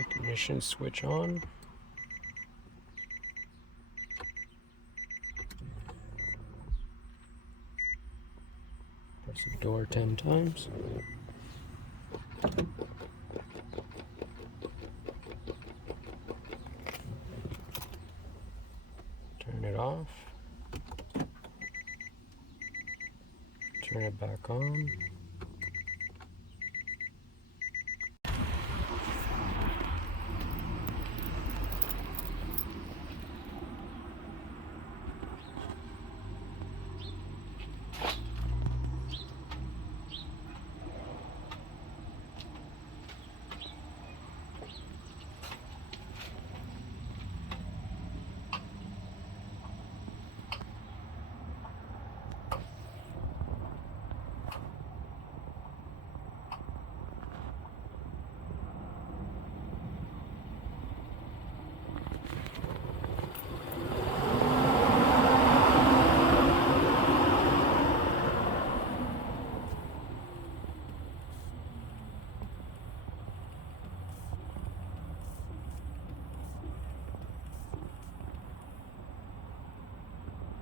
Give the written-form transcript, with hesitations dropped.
Ignition switch on. Press the door 10 times. Turn it off. Turn it back on.